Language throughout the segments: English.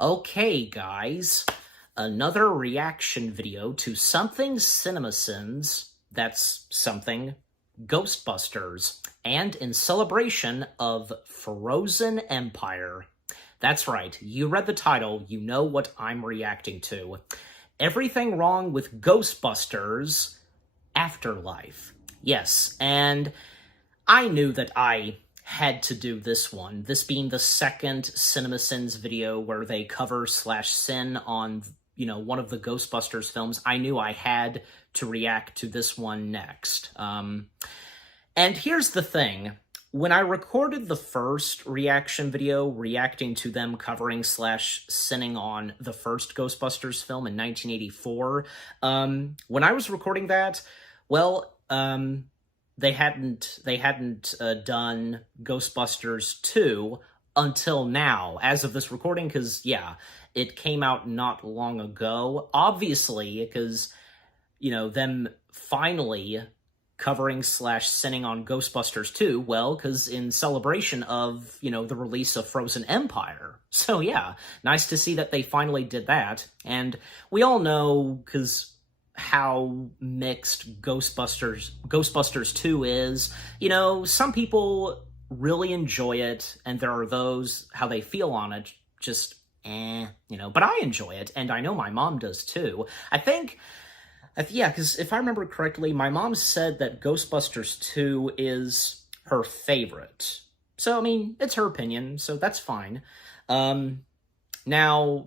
Okay, guys, another reaction video to something CinemaSins, that's something Ghostbusters, and in celebration of Frozen Empire. That's right, you read the title, you know what I'm reacting to. Everything wrong with Ghostbusters, Afterlife. Yes, and I knew that I had to do this one, this being the second CinemaSins video where they cover/sin on, one of the Ghostbusters films. I knew I had to react to this one next. And here's the thing. When I recorded the first reaction video, reacting to them covering/sinning on the first Ghostbusters film in 1984, when I was recording that, well, they hadn't done Ghostbusters 2 until now, as of this recording, because, yeah, it came out not long ago. Obviously, because, them finally covering/sinning on Ghostbusters 2, well, because in celebration of, the release of Frozen Empire. So, yeah, nice to see that they finally did that. And we all know, because how mixed Ghostbusters 2 is. Some people really enjoy it, and there are those, how they feel on it, just but I enjoy it, and I know my mom does too. Yeah, because if I remember correctly, my mom said that Ghostbusters 2 is her favorite. So, I mean, it's her opinion, so that's fine. Now,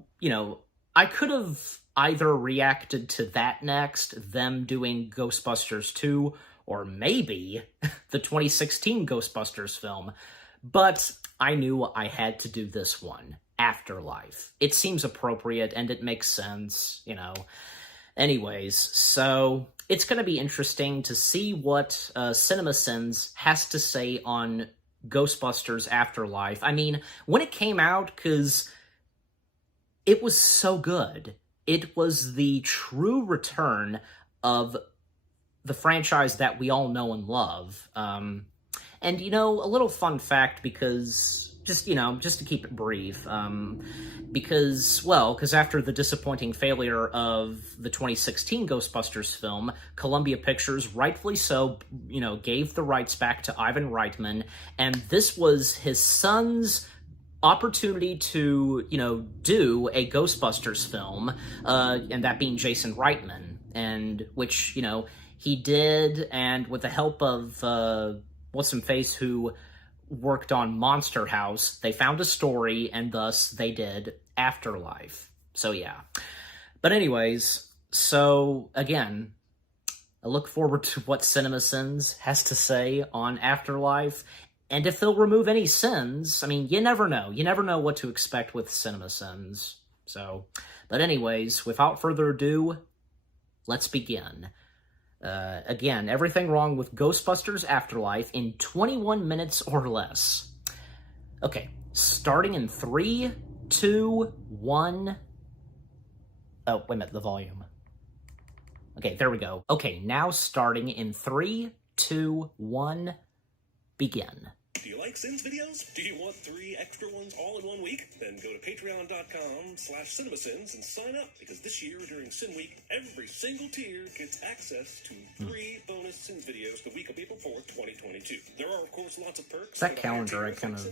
I could have either reacted to that next, them doing Ghostbusters 2, or maybe the 2016 Ghostbusters film. But I knew I had to do this one, Afterlife. It seems appropriate, and it makes sense, Anyways, so it's going to be interesting to see what CinemaSins has to say on Ghostbusters Afterlife. I mean, when it came out, because it was so good. It was the true return of the franchise that we all know and love. And, a little fun fact, because just to keep it brief, because after the disappointing failure of the 2016 Ghostbusters film, Columbia Pictures, rightfully so, gave the rights back to Ivan Reitman, and this was his son's opportunity to, do a Ghostbusters film, and that being Jason Reitman, and which, he did, and with the help of, what's-some-face, who worked on Monster House, they found a story, and thus they did Afterlife. So, yeah. But anyways, so, again, I look forward to what CinemaSins has to say on Afterlife, and if they'll remove any sins. I mean, you never know. You never know what to expect with CinemaSins. So, but anyways, without further ado, let's begin. Again, everything wrong with Ghostbusters Afterlife in 21 minutes or less. Okay, starting in 3, 2, 1... Oh, wait a minute, the volume. Okay, there we go. Okay, now starting in 3, 2, 1, begin. Do you like Sins videos? Do you want 3 extra ones all in 1 week? Then go to patreon.com/cinemasins and sign up, because this year during Sin Week, every single tier gets access to 3 bonus Sins videos the week of April 4th, 2022. There are, of course, lots of perks. That calendar, I kind of...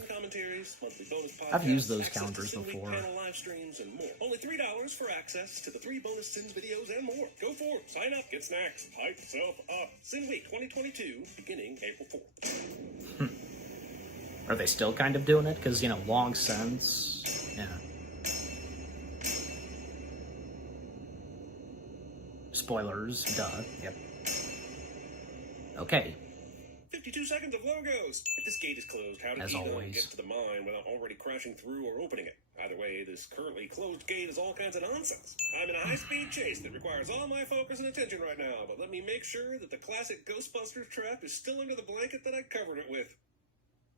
I've used those calendars before. Panel live streams and more. Only $3 for access to the 3 bonus Sins videos and more. Go for it. Sign up. Get snacks. Hype yourself up. Sin Week 2022, beginning April 4th. Are they still kind of doing it? Because, long since. Yeah. Spoilers. Duh. Yep. Okay. 52 seconds of logos. If this gate is closed, how did Egon get to the mine without already crashing through or opening it? Either way, this currently closed gate is all kinds of nonsense. I'm in a high-speed chase that requires all my focus and attention right now, but let me make sure that the classic Ghostbusters trap is still under the blanket that I covered it with.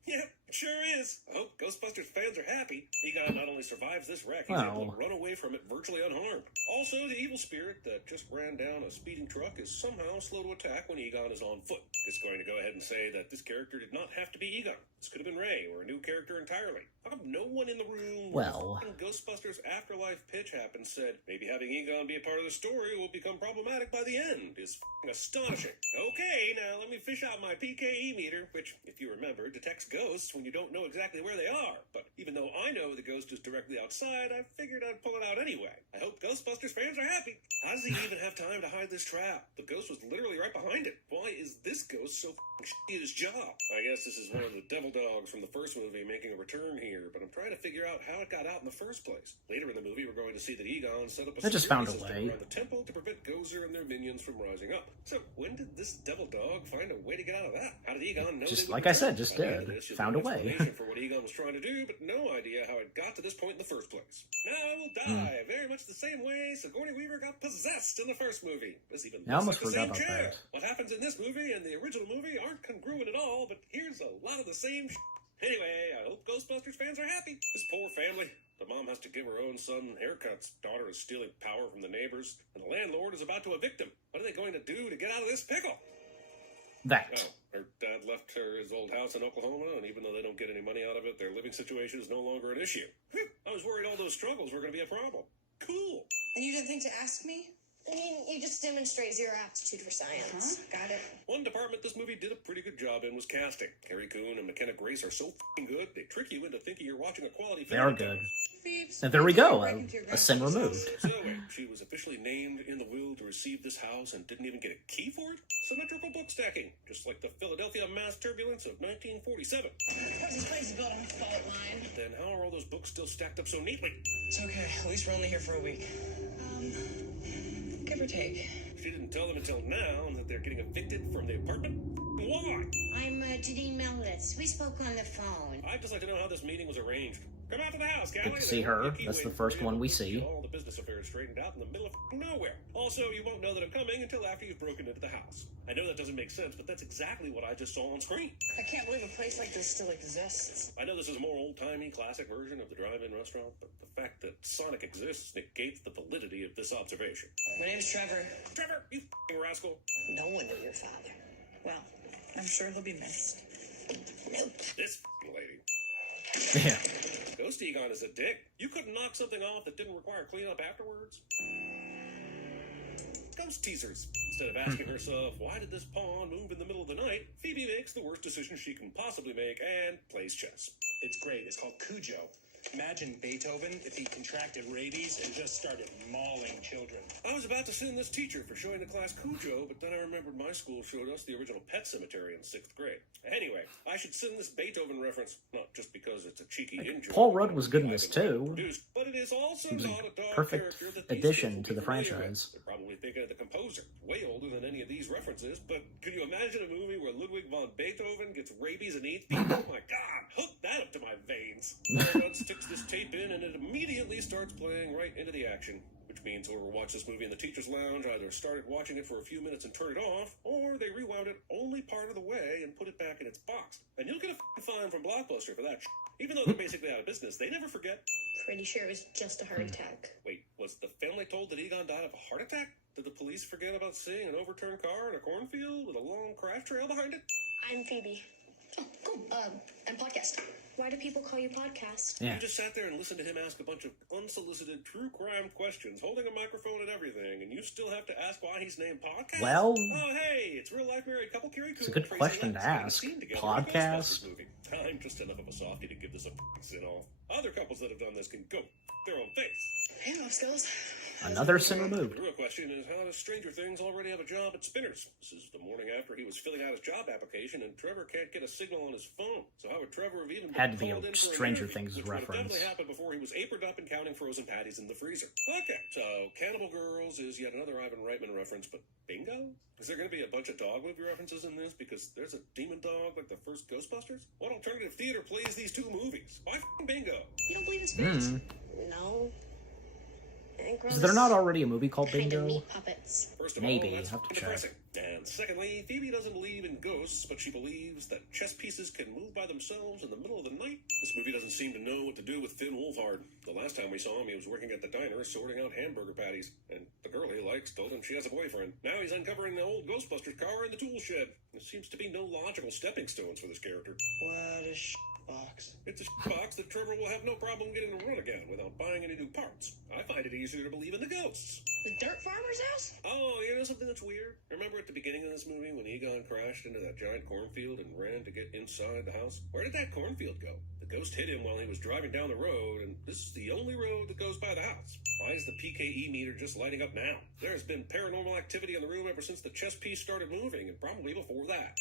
Yep, It sure is. I hope Ghostbusters fans are happy. Egon not only survives this wreck, he's able to run away from it virtually unharmed. Also, the evil spirit that just ran down a speeding truck is somehow slow to attack when Egon is on foot. It's going to go ahead and say that this character did not have to be Egon. This could have been Ray, or a new character entirely. How come no one in the room when Ghostbusters Afterlife pitch happened said, maybe having Egon be a part of the story will become problematic by the end is astonishing. Okay, now let me fish out my PKE meter, which, if you remember, detects ghosts when you don't know exactly where they are. But even though I know the ghost is directly outside, I figured I'd pull it out anyway. I hope Ghostbusters fans are happy. How does he even have time to hide this trap? The ghost was literally right behind it. Why is this ghost so shitty at his job? I guess this is one of the devil dogs from the first movie making a return here, but I'm trying to figure out how it got out in the first place. Later in the movie, we're going to see that Egon set up a security system around the temple to prevent Gozer and their minions from rising up. So when did this devil dog find a way to get out of that? How did Egon know? Just like I said, just did. Found a way. For what Egon was trying to do, but no idea how it got to this point in the first place. Now I will die very much the same way Sigourney Weaver got possessed in the first movie. This even looks like the same chair. What happens in this movie and the original movie aren't congruent at all, but here's a lot of the same Anyway, I hope Ghostbusters fans are happy. This poor family. The mom has to give her own son haircuts. Daughter is stealing power from the neighbors, and the landlord is about to evict him. What are they going to do to get out of this pickle? Her dad left her his old house in Oklahoma, and even though they don't get any money out of it, their living situation is no longer an issue. I was worried all those struggles were going to be a problem. Cool. And you didn't think to ask me? I mean, you just demonstrate zero aptitude for science. Got it. One department this movie did a pretty good job in was casting. Carrie Coon and McKenna Grace are so f***ing good, they trick you into thinking you're watching a quality film. They are good. And there we go, a sin removed. So wait, she was officially named in the will to receive this house and didn't even get a key for it? Symmetrical book stacking, just like the Philadelphia mass turbulence of 1947. This place is built on a fault line. Then how are all those books still stacked up so neatly? It's okay, at least we're only here for a week. Give or take. She didn't tell them until now that they're getting evicted from the apartment? Why? I'm Janine Melnitz. We spoke on the phone. I'd just like to know how this meeting was arranged. Come out to the house, Callie. Good to see her. That's the first one we see. All the business affairs straightened out in the middle of nowhere. Also, you won't know that I'm coming until after you've broken into the house. I know that doesn't make sense, but that's exactly what I just saw on screen. I can't believe a place like this still exists. I know this is a more old-timey, classic version of the drive-in restaurant, but the fact that Sonic exists negates the validity of this observation. My name's Trevor. Trevor, you f***ing rascal. No one knew your father. Well, I'm sure he'll be missed. Nope. This f***ing lady. Yeah. Ghost Egon is a dick. You couldn't knock something off that didn't require cleanup afterwards? Ghost teasers. Instead of asking herself, why did this pawn move in the middle of the night, Phoebe makes the worst decision she can possibly make and plays chess. It's great. It's called Cujo. Imagine Beethoven if he contracted rabies and just started mauling children. I was about to send this teacher for showing the class Cujo, but then I remembered my school showed us the original Pet Cemetery in 6th grade. Anyway, I should send this Beethoven reference, not just because it's a cheeky in-joke. Paul Rudd was good in this too. But it is also He was not a dog perfect character that addition to the franchise. They're probably thinking of the composer. Way older than any of these references, but could you imagine a movie where Ludwig von Beethoven gets rabies and eats people? Oh my god, hook that up to my veins. Rudd sticks this tape in and it immediately starts playing right into the action. Which means whoever watched this movie in the teacher's lounge either started watching it for a few minutes and turned it off, or they rewound it only part of the way and put it back in its box. And you'll get a fine from Blockbuster for that Even though they're basically out of business, they never forget. Pretty sure it was just a heart attack. Wait, was the family told that Egon died of a heart attack? Did the police forget about seeing an overturned car in a cornfield with a long crash trail behind it? I'm Phoebe. Oh, cool. And podcast. Why do people call you podcast? Yeah. You just sat there and listened to him ask a bunch of unsolicited true crime questions, holding a microphone and everything, and you still have to ask why he's named Podcast? Well, oh, hey, it's real life married couple Carrie Coon. It's a good question to ask. Podcast? I'm just enough of a softie to give this a sin off. Other couples that have done this can go their own face. Hey, love skills. Another sin removed. The real question is, how does Stranger Things already have a job at Spinners? This is the morning after he was filling out his job application, and Trevor can't get a signal on his phone. So how would Trevor have even Had to be a called in for Stranger interview, Things which reference. would have definitely happened before he was aproned up and counting frozen patties in the freezer. Okay, so Cannibal Girls is yet another Ivan Reitman reference, but bingo? Is there going to be a bunch of dog movie references in this? Because there's a demon dog like the first Ghostbusters? What alternative theater plays these two movies? Why f***ing bingo? You don't believe in spirits? Mm. No. bankroll. Is there not already a movie called Kind of Bingo? meat puppets. First of Maybe, all, that's have to check. depressing. And secondly, Phoebe doesn't believe in ghosts, but she believes that chess pieces can move by themselves in the middle of the night. This movie doesn't seem to know what to do with Finn Wolfhard. The last time we saw him, he was working at the diner sorting out hamburger patties. And the girl he likes told him she has a boyfriend. Now he's uncovering the old Ghostbusters car in the tool shed. There seems to be no logical stepping stones for this character. What a box. It's a box that Trevor will have no problem getting to run again without buying any new parts. I find it easier to believe in the ghosts. The dirt farmer's house? Oh, you know something that's weird? Remember at the beginning of this movie when Egon crashed into that giant cornfield and ran to get inside the house? Where did that cornfield go? The ghost hit him while he was driving down the road, and this is the only road that goes by the house. Why is the PKE meter just lighting up now? There has been paranormal activity in the room ever since the chess piece started moving, and probably before that.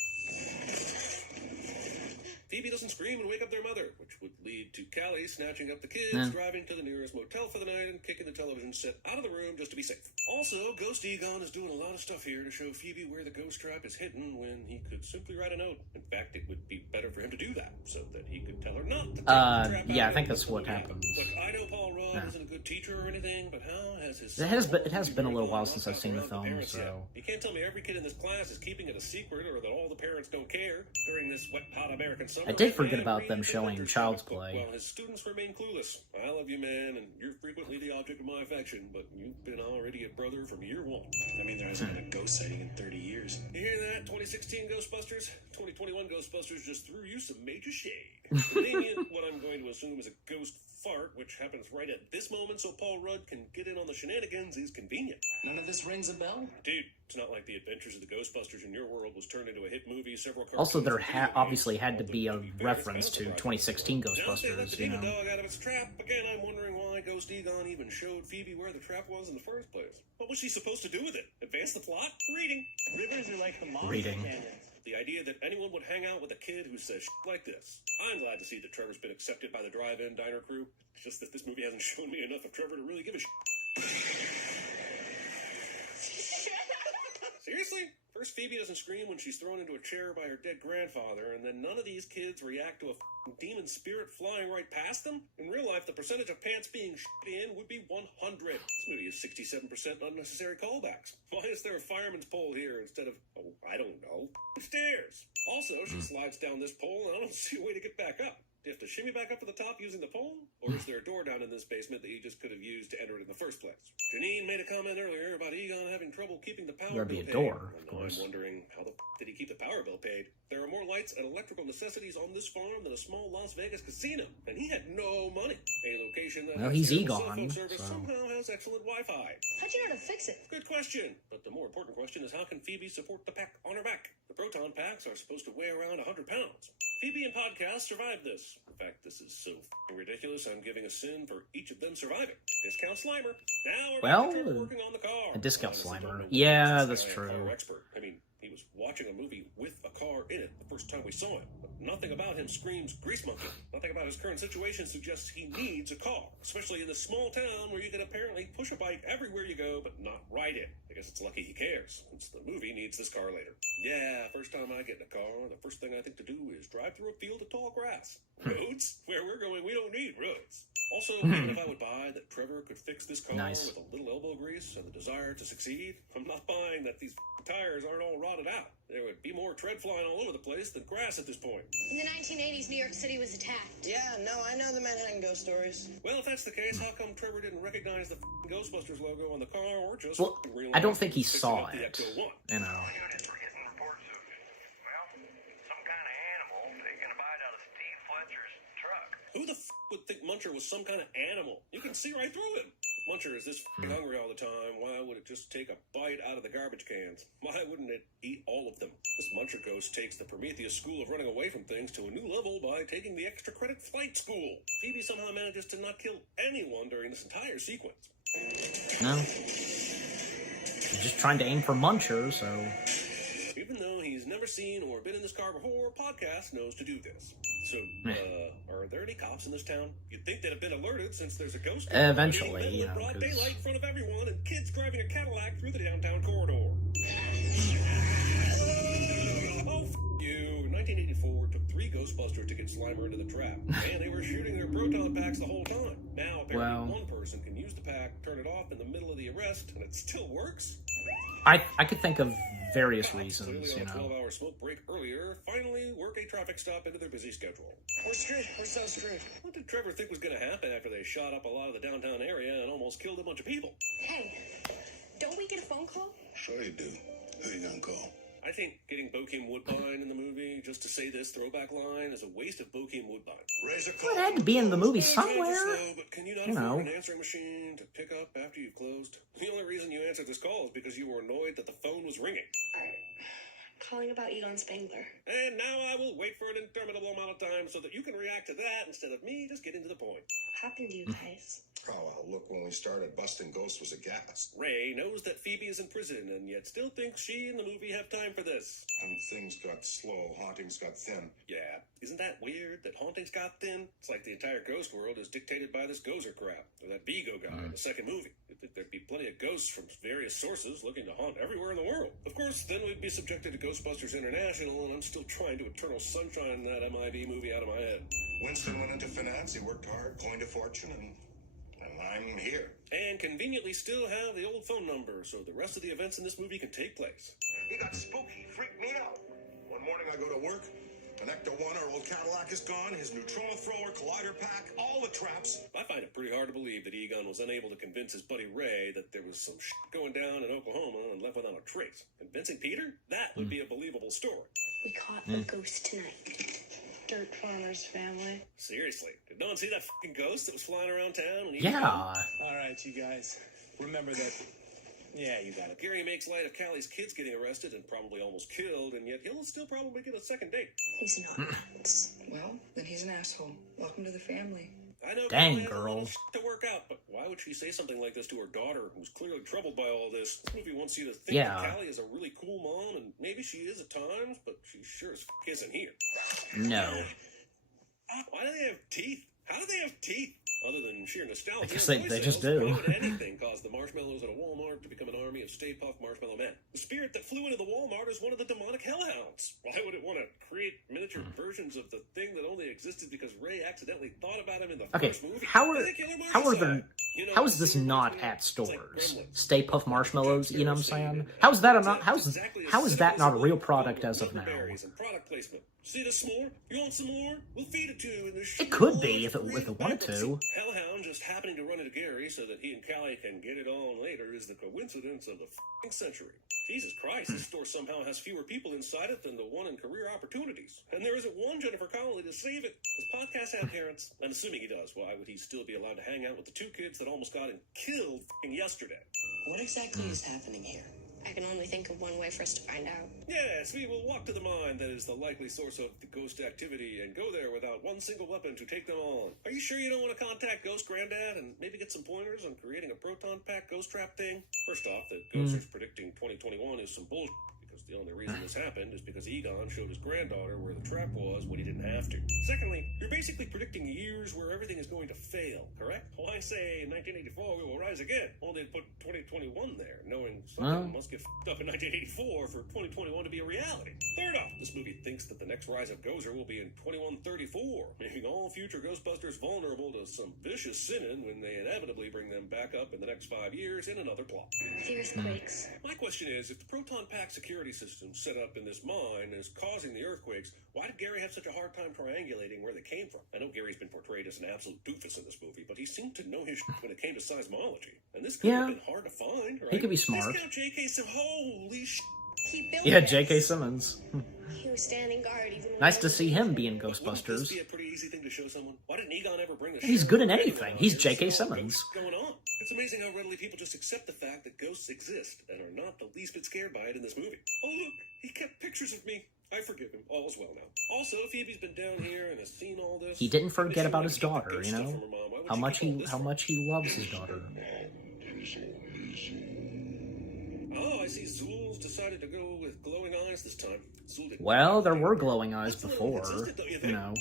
Phoebe doesn't scream and wake up their mother, which would lead to Callie snatching up the kids, driving to the nearest motel for the night, and kicking the television set out of the room just to be safe. Also, Ghost Egon is doing a lot of stuff here to show Phoebe where the ghost trap is hidden when he could simply write a note. In fact, it would be better for him to do that, so that he could tell her not to take the trap yeah, out I think of that's what happens. Look, I know Paul Rudd isn't a good teacher or anything, but how has his... It has been a little while since I've seen the film, so... You can't tell me every kid in this class is keeping it a secret or that all the parents don't care. During this wet, hot American summer... I did forget about them showing Child's Play. While his students remain clueless. I love you, man, and you're frequently the object of my affection, but you've been already a brother from year one. I mean, there hasn't been a ghost sighting in 30 years. You hear that, 2016 Ghostbusters? 2021 Ghostbusters just threw you some major shade. Naming what I'm going to assume is a ghost fart, which happens right at this moment so Paul Rudd can get in on the shenanigans, is convenient. None of this rings a bell? Dude, it's not like the Adventures of the Ghostbusters in your world was turned into a hit movie. Several Also, there cartoons, obviously had to be a reference to 2016 Ghostbusters, you know. Now they let the demon dog out of its trap. Again, I'm wondering why Ghost Egon even showed Phoebe where the trap was in the first place. What was she supposed to do with it? Advance the plot? Reading. Rivers are like the monster Reading. canyons. The idea that anyone would hang out with a kid who says shit like this. I'm glad to see that Trevor's been accepted by the drive-in diner crew. It's just that this movie hasn't shown me enough of Trevor to really give a shit. Seriously? First, Phoebe doesn't scream when she's thrown into a chair by her dead grandfather, and then none of these kids react to a demon spirit flying right past them? In real life, the percentage of pants being shit in would be 100. This movie is 67% unnecessary callbacks. Why is there a fireman's pole here instead of, oh, I don't know, stairs? Also, she slides down this pole, and I don't see a way to get back up. Do you have to shimmy back up to the top using the pole? Or is there a door down in this basement that you just could have used to enter it in the first place? Janine made a comment earlier about Egon having trouble keeping the power bill paid. There'd be a door, of course. I'm wondering, how the did he keep the power bill paid? There are more lights and electrical necessities on this farm than a small Las Vegas casino, and he had no money. A location that Well, has he's terrible Egon, cell phone service so... somehow has excellent Wi-Fi. How'd you know to fix it? Good question. But the more important question is, how can Phoebe support the pack on her back? The proton packs are supposed to weigh around 100 pounds. Phoebe and Podcast survived this. In fact, this is so ridiculous, I'm giving a sin for each of them surviving. Discount Slimer. Now we're back to Trevor working on the car. A discount Honestly, Slimer. don't know Yeah, what that's this true. car expert. I mean, he was watching a movie with a car in it the first time we saw him. But nothing about him screams grease monkey. Nothing about his current situation suggests he needs a car, especially in this small town where you can apparently push a bike everywhere you go, but not ride it. I guess it's lucky he cares, since the movie needs this car later. Yeah, first time I get in a car, the first thing I think to do is drive through a field of tall grass. Roads? Where we're going, we don't need roads. Also, even if I would buy that Trevor could fix this car with a little elbow grease and the desire to succeed, I'm not buying that these tires aren't all rotted out. There would be more tread flying all over the place than grass at this point. In the 1980s, New York City was attacked. Yeah, no, I know the Manhattan ghost stories. Well, if that's the case, how come Trevor didn't recognize the Ghostbusters logo on the car, or just I don't think he saw it. You know. Units were getting reports of, well, some kind of animal taking a bite out of Steve Fletcher's truck. Who the would think Muncher was some kind of animal? You can see right through him. Muncher is this hungry all the time. Why would it just take a bite out of the garbage cans? Why wouldn't it eat all of them? This Muncher ghost takes the Prometheus school of running away from things to a new level by taking the extra credit flight school. Phoebe somehow manages to not kill anyone during this entire sequence. No. He's just trying to aim for Muncher, so... Even though he's never seen or been in this car before, Podcast knows to do this. So, are there any cops in this town? You'd think they'd have been alerted since there's a ghost. Eventually, you know, broad daylight in front of everyone and kids driving a Cadillac through the downtown corridor. Oh, you. 1984, it took 3 Ghostbusters to get Slimer into the trap, and they were shooting their proton packs the whole time. Now, apparently, one person can use the pack, turn it off in the middle of the arrest, and it still works? I could think of various reasons, Clearly, you on a know. 12-hour smoke break earlier, finally work a traffic stop into their busy schedule. We're screwed. We're so screwed. What did Trevor think was going to happen after they shot up a lot of the downtown area and almost killed a bunch of people? Hey, don't we get a phone call? Sure you do. Who you gonna call? I think getting Bokeem Woodbine in the movie just to say this throwback line is a waste of Bokeem Woodbine. Razor Well, it had to be in the movie somewhere. Slow, but can you not You know. afford an answering machine to pick up after you've closed? The only reason you answered this call is because you were annoyed that the phone was ringing. Calling about Egon Spangler. And now I will wait for an interminable amount of time so that you can react to that instead of me just getting to the point. What happened to you guys? Oh, well, look, when we started, busting ghosts was a gas. Ray knows that Phoebe is in prison and yet still thinks she and the movie have time for this. And things got slow, hauntings got thin. Yeah, isn't that weird that hauntings got thin? It's like the entire ghost world is dictated by this Gozer crap, or that Vigo guy in the second movie. You'd think there'd be plenty of ghosts from various sources looking to haunt everywhere in the world. Of course, then we'd be subjected to Ghostbusters International, and I'm still trying to Eternal Sunshine that MIB movie out of my head. Winston went into finance, he worked hard, coined a fortune, and I'm here. And conveniently still have the old phone number, so the rest of the events in this movie can take place. He got spooky, freaked me out. One morning I go to work, an Ecto-1, our old Cadillac is gone, his neutron thrower, collider pack, all the traps. I find it pretty hard to believe that Egon was unable to convince his buddy Ray that there was some shit going down in Oklahoma and left without a trace. Convincing Peter? That would be a believable story. We caught a ghost tonight. Dirt farmer's family. Seriously, did no one see that fucking ghost that was flying around town? And Yeah. All right, you guys. Remember that. Yeah, you got it. Gary makes light of Callie's kids getting arrested and probably almost killed, and yet he'll still probably get a second date. He's not nuts. Well, then he's an asshole. Welcome to the family. I know Dang, Callie has a girl. lot of shit to work out, but why would she say something like this to her daughter, who's clearly troubled by all this? This movie wants you to think Yeah. that Callie is a really cool mom, and maybe she is at times, but she sure as isn't here. No. Why do they have teeth? How do they have teeth? Other than sheer nostalgia, I guess they toy just sales, do. why would anything cause the marshmallows at a Walmart to become an army of Stay Puft Marshmallow Men? The spirit that flew into the Walmart is one of the demonic hellhounds. Why would it want to create miniature versions of the thing that only existed because Ray accidentally thought about him in the Okay, first movie? how are Particular the You know, how is this super not marshmallow, at it's like stores? Gremlins. Stay Puft Marshmallows, you know what I'm Jack Sparrow saying? stated How's that it. not It's exactly as how is that simple not a as real little product as of now? elderberries and product placement. See this s'more? You want some more? We'll feed it to you in this It could be if it wanted to. Hellhound just happening to run into Gary so that he and Callie can get it on later is the coincidence of the f***ing century. Jesus Christ, this store somehow has fewer people inside it than the one in career opportunities. And there isn't one Jennifer Connelly to save it. Does podcast have parents? I'm assuming he does. Why would he still be allowed to hang out with the 2 kids that almost got him killed f***ing yesterday? What exactly is happening here? I can only think of one way for us to find out. Yes, we will walk to the mine that is the likely source of the ghost activity and go there without one single weapon to take them on. Are you sure you don't want to contact Ghost Granddad and maybe get some pointers on creating a proton pack ghost trap thing? First off, the Ghosters predicting 2021 is some bullshit, because the only reason this happened is because Egon showed his granddaughter where the trap was when he didn't have to. Secondly, you're basically predicting years where everything is going to fail, correct? Well, I say in 1984 we will rise again, only to put 2021 there, knowing something must get f***ed up in 1984 for 2021 to be a reality. Third off, this movie thinks that the next rise of Gozer will be in 2134, making all future Ghostbusters vulnerable to some vicious sinning when they inevitably bring them back up in the next 5 years in another plot. The earthquakes. My question is, if the proton pack security system set up in this mine is causing the earthquakes, why did Gary have such a hard time triangulating where they came from? I know Gary's been portrayed as an absolute doofus in this movie, but he seemed to know his shit when it came to seismology. And this could have been hard to find, right? He could be smart. Discount J.K. Sim. Holy shit. He built Yeah, this. J.K. Simmons. He was standing guard even when Nice I to was see in him the be in Wouldn't this Ghostbusters. be a pretty easy thing to show someone? Why didn't Egon ever bring the He's show good at to anyone anything. out He's here to J.K. see all the Simmons. ghosts going on? It's amazing how readily people just accept the fact that ghosts exist and are not the least bit scared by it in this movie. Oh look, he kept pictures of me. I forgive him. All's well now. Also, Phoebe's been down here and has seen all this. He didn't and forget she about wanted his to keep the daughter, ghost you stuff know? from her mom. Why would How she much keep all this how from much he loves his daughter. Oh, I see Zool's decided to go with glowing eyes this time. Zool didn't. Well, there were glowing eyes That's a little before, inconsistent, don't you you think? know.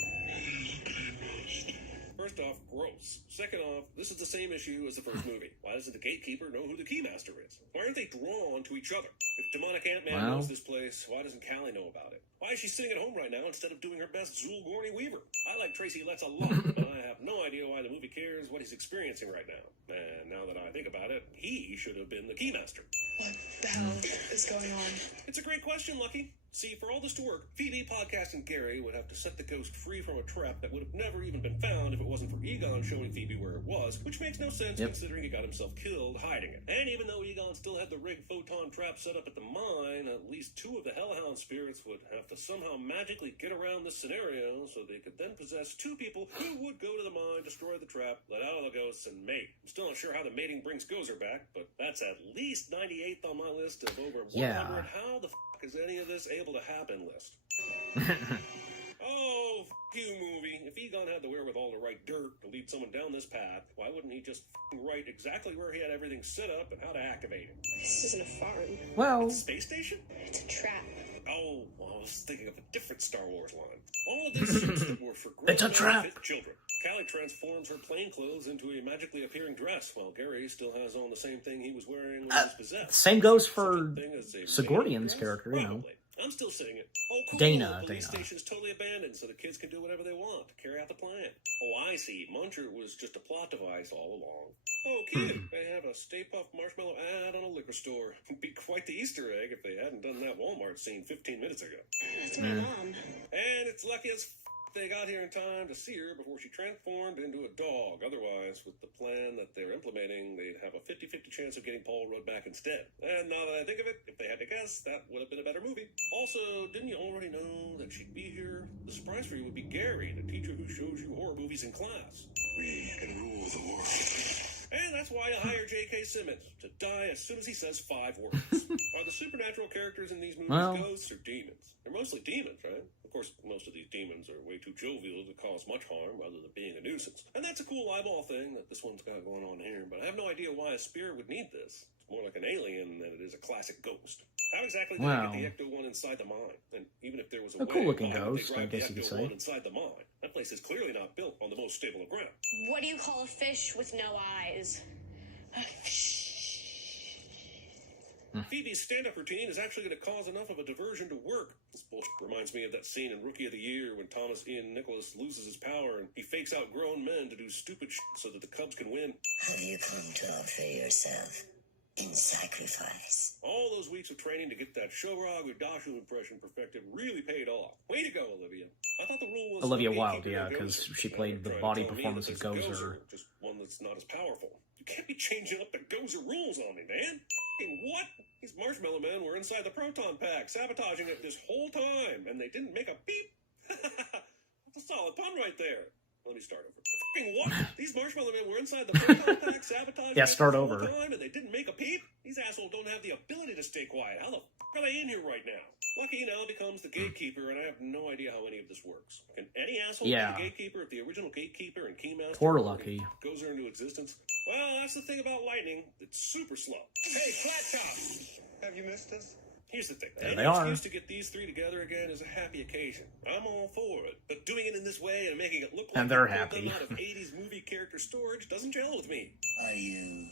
First First off, gross. Second off, this is the same issue as the first movie. Why doesn't the gatekeeper know who the keymaster is? Why aren't they drawn to each other? If demonic Ant-Man knows this place, why doesn't Callie know about it? Why is she sitting at home right now instead of doing her best Zool Gorney Weaver? I like Tracy Letts a lot, but I have no idea why the movie cares what he's experiencing right now. And now that I think about it, he should have been the keymaster. What the hell is going on? It's a great question, Lucky. See, for all this to work, Phoebe, Podcast, and Gary would have to set the ghost free from a trap that would have never even been found if it wasn't for Egon showing Phoebe where it was, which makes no sense considering he got himself killed hiding it. And even though Egon still had the rigged photon trap set up at the mine, at least 2 of the Hellhound spirits would have to somehow magically get around this scenario so they could then possess 2 people who would go to the mine, destroy the trap, let out all the ghosts, and mate. I'm still not sure how the mating brings Gozer back, but that's at least 98th on my list of over 100 how the is any of this able to happen list. Oh, you, movie. If Egon had the wherewithal to write dirt to lead someone down this path, why wouldn't he just write exactly where he had everything set up and how to activate it? This isn't a farm. Well, It's a space station? It's a trap. Oh, well, I was thinking of a different Star Wars line. All of these suits that were for It's a grown trap. men fit children. Callie transforms her plainclothes into a magically appearing dress, while Gary still has on the same thing he was wearing when he was possessed. same goes Such for a thing as a Sigourney's dress? character, you know. Probably. I'm still saying it. Oh, cool. Dana, The police Dana. station is totally abandoned, so the kids can do whatever they want to carry out the plan. Oh, I see. Muncher was just a plot device all along. Oh, kid, they have a Stay Puft Marshmallow ad on a liquor store. It'd be quite the Easter egg if they hadn't done that Walmart scene 15 minutes ago. That's my mom. And it's lucky as they got here in time to see her before she transformed into a dog. Otherwise, with the plan that they're implementing, they'd have a 50-50 chance of getting Paul Rudd back instead. And now that I think of it, if they had to guess, that would have been a better movie. Also, didn't you already know that she'd be here? The surprise for you would be Gary, the teacher who shows you horror movies in class. We can rule the world. And that's why I hire J.K. Simmons, to die as soon as he says 5 words. Are the supernatural characters in these movies ghosts or demons? They're mostly demons, right? Of course, most of these demons are way too jovial to cause much harm rather than being a nuisance. And that's a cool eyeball thing that this one's got going on here, but I have no idea why a spirit would need this. It's more like an alien than it is a classic ghost. How exactly did they get the Ecto-1 inside the mine? And even if there was a way, cool-looking why would they ghost, drive I guess the you could Ecto-1 say. inside the mine? That place is clearly not built on the most stable of ground. What do you call a fish with no eyes? Phoebe's stand-up routine is actually going to cause enough of a diversion to work. This bullshit reminds me of that scene in Rookie of the Year when Thomas Ian Nicholas loses his power and he fakes out grown men to do stupid shit so that the Cubs can win. Have you come to offer yourself in sacrifice? All those weeks of training to get that Shorog or Dashu impression perfected really paid off. Way to go, Olivia. I thought the rule was Olivia the Wilde, gatekeeper yeah, and because Gozer. she played the Trying to body tell me performance that of there's a Gozer. Just one that's not as powerful. You can't be changing up the Gozer rules on me, man. Fucking what? These marshmallow men were inside the proton pack, sabotaging it this whole time, and they didn't make a beep. That's a solid pun right there. Let me start over. Fucking what? These marshmallow men were inside the proton pack, sabotaging it start the over. whole time, and they didn't make a peep? These assholes don't have the ability to stay quiet. How the fuck are they in here right now? Lucky now becomes the gatekeeper, and I have no idea how any of this works. Can any asshole be the gatekeeper if the original gatekeeper and keymaster Poor Lucky. goes into existence? Well, that's the thing about lightning. It's super slow. Hey, Flat Top! Have you missed us? Here's the thing. There Any they are. excuse to get these 3 together again is a happy occasion. I'm all for it. But doing it in this way and making it look like And they're they pulled them happy. out of 80s movie character storage doesn't gel with me. Are you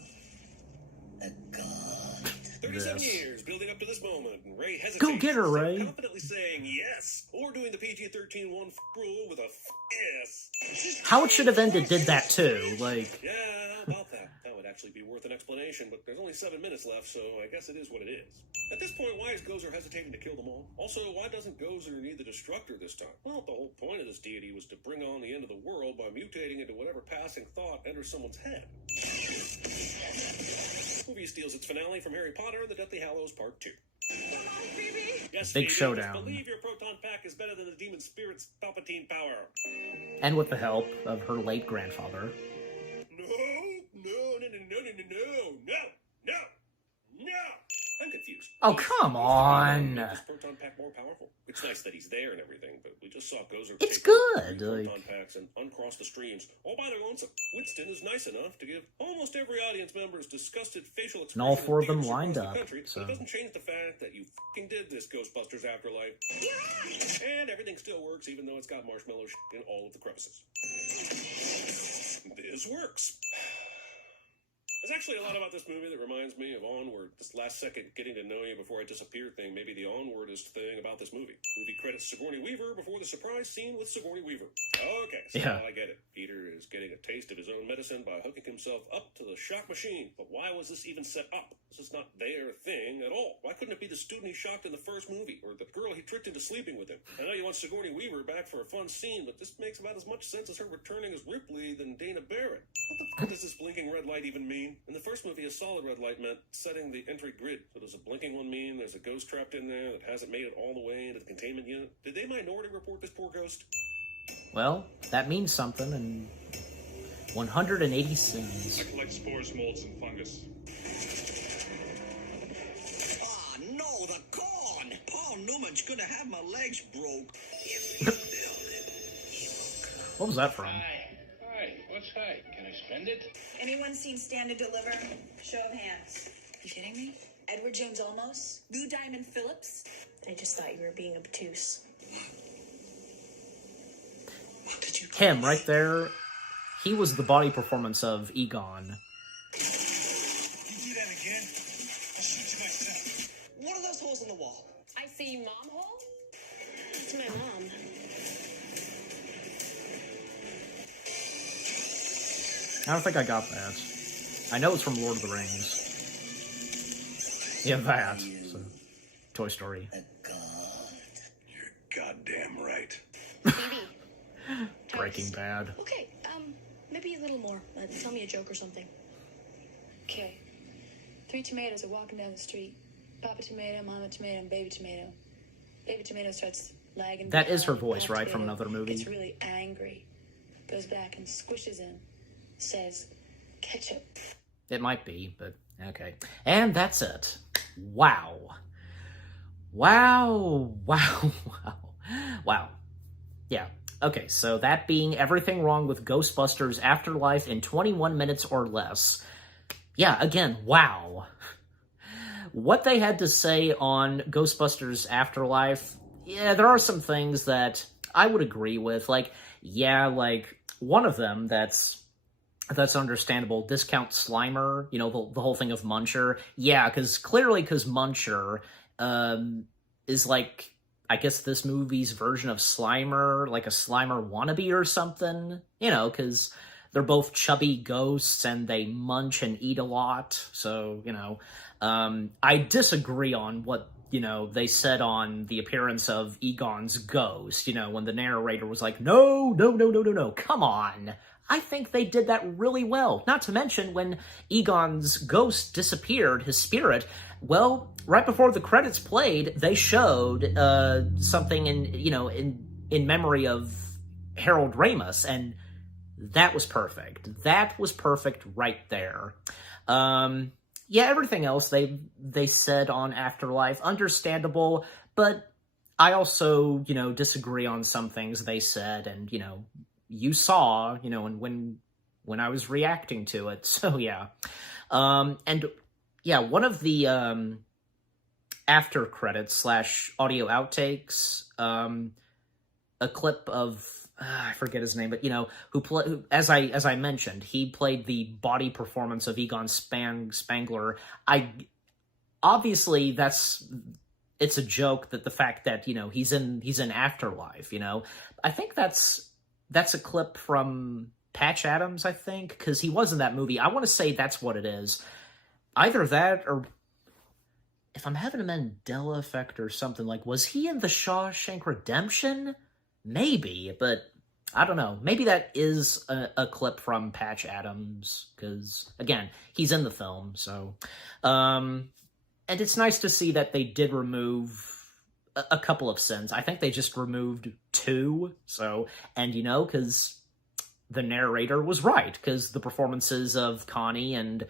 a god? 37 This. years building up to this moment, and Ray hesitates. Go get her, instead of Ray. confidently saying yes, or doing the PG-13 one rule with a yes. How it should have ended did that too. Like, Yeah, how about that? That would actually be worth an explanation, but there's only 7 minutes left, so I guess it is what it is. At this point, why is Gozer hesitating to kill them all? Also, why doesn't Gozer need the Destructor this time? Well, the whole point of this deity was to bring on the end of the world by mutating into whatever passing thought enters someone's head. This movie steals its finale from Harry Potter and the Deathly Hallows Part 2. Come on, Phoebe! Yes, Big Phoebe, showdown. Just believe your proton pack is better than the demon spirit's Palpatine power. and with the help of her late grandfather. No. I'm confused. Oh, come on. Is this proton pack more powerful? It's nice that he's there and everything, but we just saw Gozer It's take good, 3 like- proton packs and uncross the streams all by their lonesome. Winston is nice enough to give almost every audience member's disgusted facial expression. And all 4 of them across lined the up, country, so- but it doesn't change the fact that you fucking did this Ghostbusters Afterlife. And everything still works even though it's got marshmallow shit in all of the crevices. This works. There's actually a lot about this movie that reminds me of Onward. This last second getting to know you before I disappear thing may be the onwardest thing about this movie. Movie credits Sigourney Weaver before the surprise scene with Sigourney Weaver. Okay, so Yeah. I get it. Peter is getting a taste of his own medicine by hooking himself up to the shock machine. But why was this even set up? This is not their thing at all. Why couldn't it be the student he shocked in the first movie? Or the girl he tricked into sleeping with him? I know you want Sigourney Weaver back for a fun scene, but this makes about as much sense as her returning as Ripley than Dana Barrett. What the fuck does this blinking red light even mean? In the first movie, a solid red light meant setting the entry grid. So does a blinking one mean there's a ghost trapped in there that hasn't made it all the way into the containment unit? Did they minority report this poor ghost? Well, that means something, and 180 sins. I collect spores, molds, and fungus. Ah, no, the corn! Paul Newman's gonna have my legs broke. What was that from? Hi, what's hi? Can I spend it? Anyone seen Stand and Deliver? Show of hands. You kidding me? Edward James Olmos? Lou Diamond Phillips? I just thought you were being obtuse. What did you Him, right there. He was the body performance of Egon. You do that again, I'll shoot you myself. What are those holes in the wall? I see mom hole? It's my mom. I don't think I got that. I know it's from Lord of the Rings. Yeah, that. So, Toy Story. A god. You're goddamn right. Phoebe. Breaking Toast. Bad. Okay, maybe a little more. Tell me a joke or something. Okay. 3 tomatoes are walking down the street. Papa tomato, mama tomato, and baby tomato. Baby tomato starts lagging. That is her behind. voice, Papa right, from tomato another movie? Gets really angry. Goes back and squishes him. Says, ketchup. It might be, but okay. And that's it. Wow. Wow. Wow. Wow. Wow. Yeah. Okay, so that being everything wrong with Ghostbusters Afterlife in 21 minutes or less. Yeah, again, wow. What they had to say on Ghostbusters Afterlife, yeah, there are some things that I would agree with. Like, yeah, like, one of them that's understandable. Discount Slimer, you know, the whole thing of Muncher. Yeah, because Muncher is like, I guess this movie's version of Slimer, like a Slimer wannabe or something, you know, because they're both chubby ghosts and they munch and eat a lot. So, you know, I disagree on what, you know, they said on the appearance of Egon's ghost, you know, when the narrator was like, no, come on. I think they did that really well. Not to mention when Egon's ghost disappeared, his spirit, well, right before the credits played, they showed something in memory of Harold Ramis, and that was perfect. That was perfect right there. Yeah, everything else they said on Afterlife, understandable, but I also, you know, disagree on some things they said, and, you know, you saw, you know, and when I was reacting to it. So yeah. And yeah, one of the after credits / audio outtakes, a clip of I forget his name, but you know, who as I mentioned, he played the body performance of Egon Spangler. Obviously it's a joke that the fact that, you know, he's in Afterlife, you know. I think that's a clip from Patch Adams, I think, because he was in that movie. I want to say that's what it is. Either that, or if I'm having a Mandela effect or something, like, was he in the Shawshank Redemption? Maybe, but I don't know. Maybe that is a clip from Patch Adams, because, again, he's in the film, so. And it's nice to see that they did remove a couple of sins. I think they just removed 2, so, and you know, because the narrator was right, because the performances of Connie and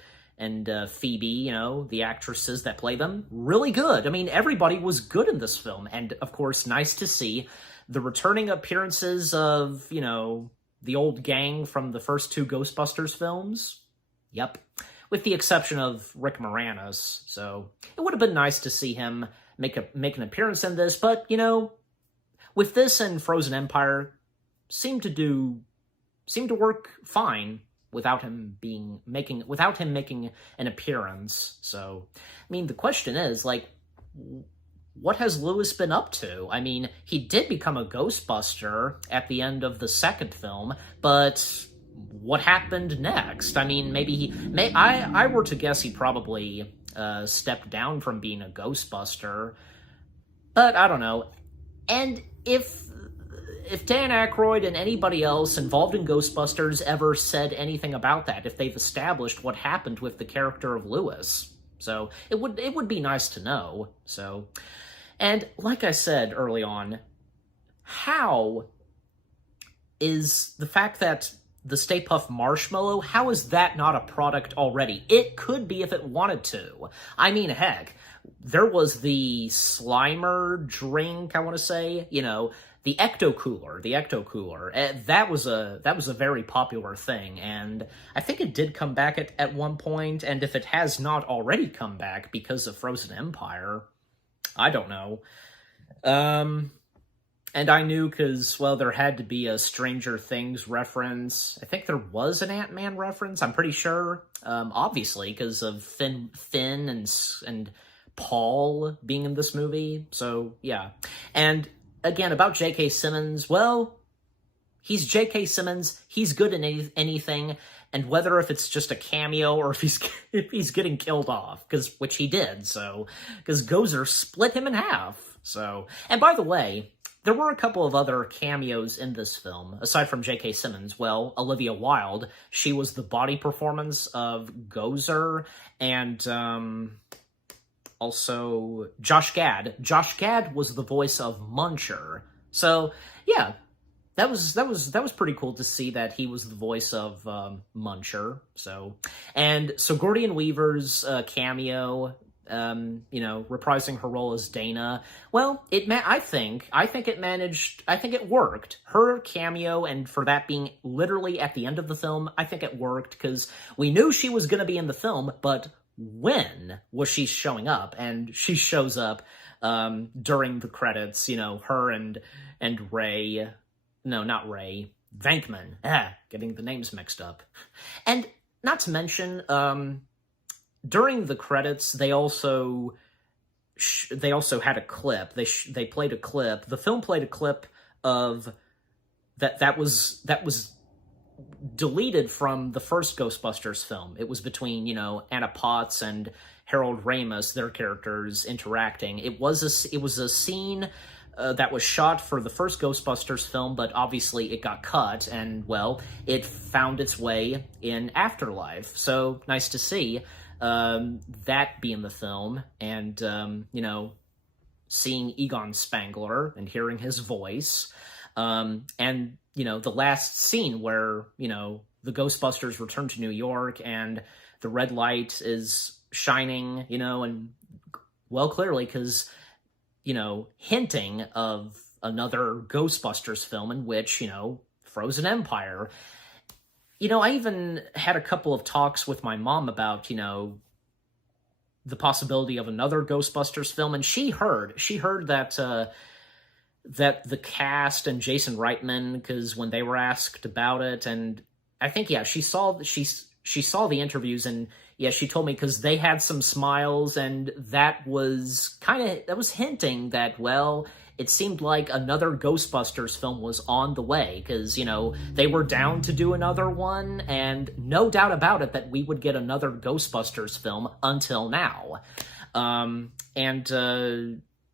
Phoebe, you know, the actresses that play them, really good. I mean, everybody was good in this film, and of course, nice to see the returning appearances of, you know, the old gang from the first 2 Ghostbusters films. Yep. With the exception of Rick Moranis, so it would have been nice to see him make an appearance in this, but, you know, with this and Frozen Empire, seemed to work fine. without him making an appearance. So, I mean, the question is, like, what has Lewis been up to? I mean, he did become a Ghostbuster at the end of the second film, but what happened next? I mean, I were to guess he probably stepped down from being a Ghostbuster, but I don't know. And if Dan Aykroyd and anybody else involved in Ghostbusters ever said anything about that, if they've established what happened with the character of Lewis. So it would be nice to know. So, and like I said early on, how is the fact that the Stay Puft Marshmallow, how is that not a product already? It could be if it wanted to. I mean, heck, there was the Slimer drink, I want to say, you know, the Ecto Cooler. That was a very popular thing, and I think it did come back at one point, and if it has not already come back because of Frozen Empire, I don't know. And I knew because, well, there had to be a Stranger Things reference. I think there was an Ant-Man reference, I'm pretty sure. Obviously, because of Finn and Paul being in this movie. So, yeah. And, again, about J.K. Simmons, well, he's J.K. Simmons. He's good in anything. And whether if it's just a cameo or if he's getting killed off, which he did, so, because Gozer split him in half. So, and by the way, there were a couple of other cameos in this film, aside from J.K. Simmons. Well, Olivia Wilde, she was the body performance of Gozer, and also Josh Gad. Josh Gad was the voice of Muncher. So, yeah, that was pretty cool to see that he was the voice of Muncher. So, and Sigourney Weaver's cameo, you know, reprising her role as Dana. Well, I think it worked. Her cameo, and for that being literally at the end of the film, I think it worked, because we knew she was going to be in the film, but when was she showing up? And she shows up during the credits, you know, her and Ray, no, not Ray, Venkman, getting the names mixed up. And not to mention, during the credits, they also had a clip. They played a clip. The film played a clip of that was deleted from the first Ghostbusters film. It was between, you know, Anna Potts and Harold Ramis, their characters interacting. It was a scene that was shot for the first Ghostbusters film, but obviously it got cut, and, well, it found its way in Afterlife. So, nice to see that be in the film, and, you know, seeing Egon Spangler and hearing his voice, and, you know, the last scene where, you know, the Ghostbusters return to New York, and the red light is shining, you know, and, well, clearly, because, you know, hinting of another Ghostbusters film in which, you know, Frozen Empire. You know, I even had a couple of talks with my mom about, you know, the possibility of another Ghostbusters film, and she heard that that the cast and Jason Reitman, because when they were asked about it, and I think, yeah, she saw the interviews, and yeah, she told me, because they had some smiles, and that was hinting that, well, it seemed like another Ghostbusters film was on the way, because, you know, they were down to do another one, and no doubt about it that we would get another Ghostbusters film until now.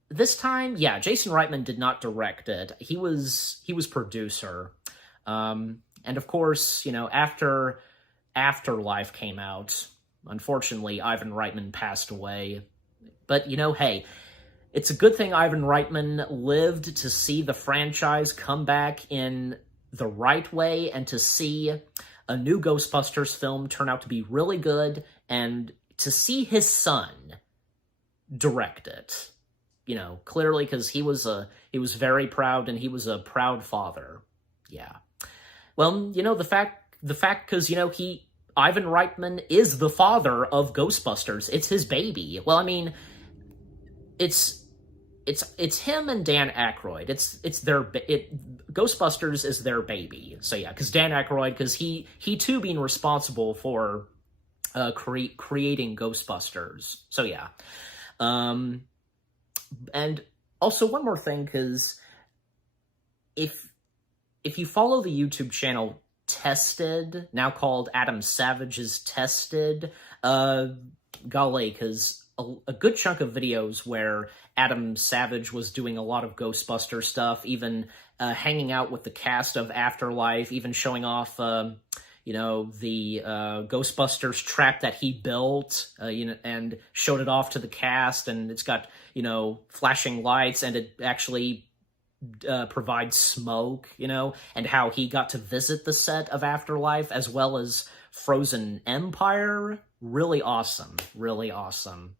This time, yeah, Jason Reitman did not direct it. He was producer. And of course, you know, after Afterlife came out, unfortunately, Ivan Reitman passed away. But, you know, hey, it's a good thing Ivan Reitman lived to see the franchise come back in the right way, and to see a new Ghostbusters film turn out to be really good, and to see his son direct it. You know, clearly, because he was very proud, and he was a proud father. Yeah. Well, you know, the fact, because, you know, Ivan Reitman is the father of Ghostbusters. It's his baby. Well, I mean, it's it's him and Dan Aykroyd. It's their Ghostbusters is their baby. So yeah, because Dan Aykroyd, because he too being responsible for creating Ghostbusters. So yeah, and also one more thing, because if you follow the YouTube channel Tested, now called Adam Savage's Tested, golly, because a good chunk of videos where Adam Savage was doing a lot of Ghostbuster stuff, even hanging out with the cast of Afterlife, even showing off, the Ghostbusters trap that he built, and showed it off to the cast, and it's got, flashing lights, and it actually provides smoke, and how he got to visit the set of Afterlife, as well as Frozen Empire. Really awesome. Really awesome.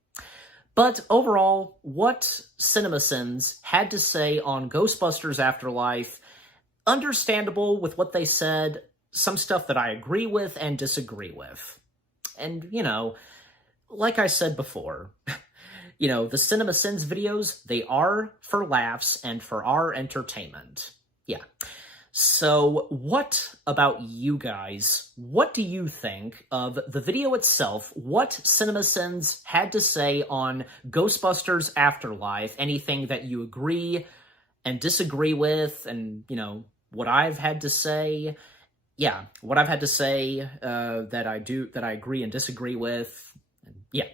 But overall, what CinemaSins had to say on Ghostbusters Afterlife, understandable with what they said, some stuff that I agree with and disagree with. And, like I said before, the CinemaSins videos, they are for laughs and for our entertainment. Yeah. So what about you guys? What do you think of the video itself? What CinemaSins had to say on Ghostbusters Afterlife? Anything that you agree and disagree with, and, what I've had to say? Yeah, what I've had to say that I agree and disagree with. Yeah,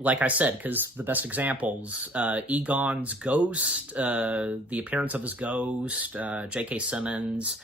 like I said, because the best examples, Egon's ghost, the appearance of his ghost, J.K. Simmons,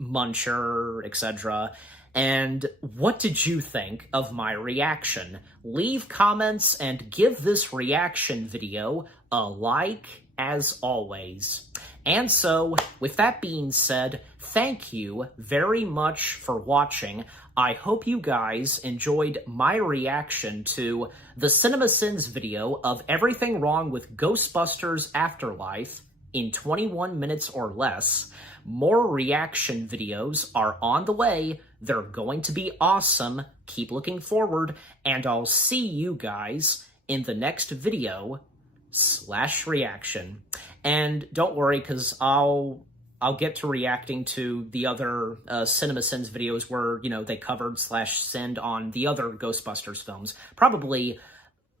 Muncher, etc. And what did you think of my reaction? Leave comments and give this reaction video a like, as always. And so, with that being said, thank you very much for watching. I hope you guys enjoyed my reaction to the CinemaSins video of everything wrong with Ghostbusters Afterlife in 21 minutes or less. More reaction videos are on the way. They're going to be awesome. Keep looking forward, and I'll see you guys in the next video / reaction. And don't worry, because I'll get to reacting to the other CinemaSins videos where, they covered / sinned on the other Ghostbusters films. Probably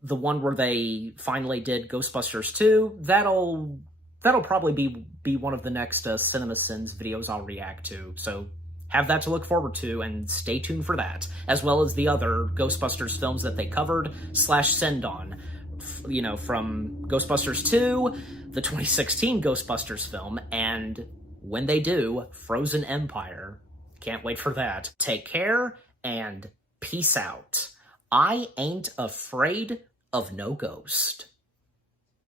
the one where they finally did Ghostbusters 2, that'll probably be one of the next CinemaSins videos I'll react to. So have that to look forward to, and stay tuned for that, as well as the other Ghostbusters films that they covered / sinned on. From Ghostbusters 2, the 2016 Ghostbusters film, and when they do, Frozen Empire. Can't wait for that. Take care, and peace out. I ain't afraid of no ghost.